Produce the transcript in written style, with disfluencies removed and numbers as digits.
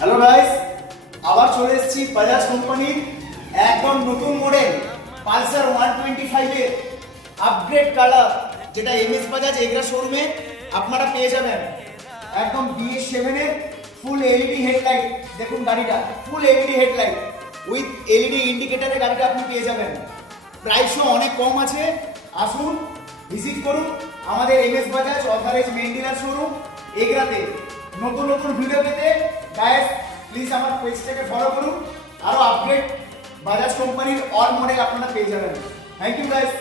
Hello guys, আবার চলে এসেছি বাজাজ কোম্পানির একদম নতুন মডেল পালসার 125 এর আপগ্রেড কালার, যেটা এমএস বাজাজ এগরা শোরুমে আপনারা পেয়ে যাবেন। একদম BS7 এর ফুল এলইডি হেডলাইট, দেখুন গাড়িটা ফুল এলইডি হেডলাইট উইথ এলইডি ইন্ডিকেটরের গাড়িটা আপনি পেয়ে যাবেন। প্রাইসও অনেক কম আছে, আসুন ভিজিট করুন আমাদের MS Bajaj authorize main dealer showroom এগরাতে। নতুন নতুন ভিডিও পেতে গাইস প্লিজ আমার পেজটাকে ফলো করুন, আরো আপডেট বাজাজ কোম্পানির অল মডেল আপনারা পেয়ে যাবেন। Thank you guys.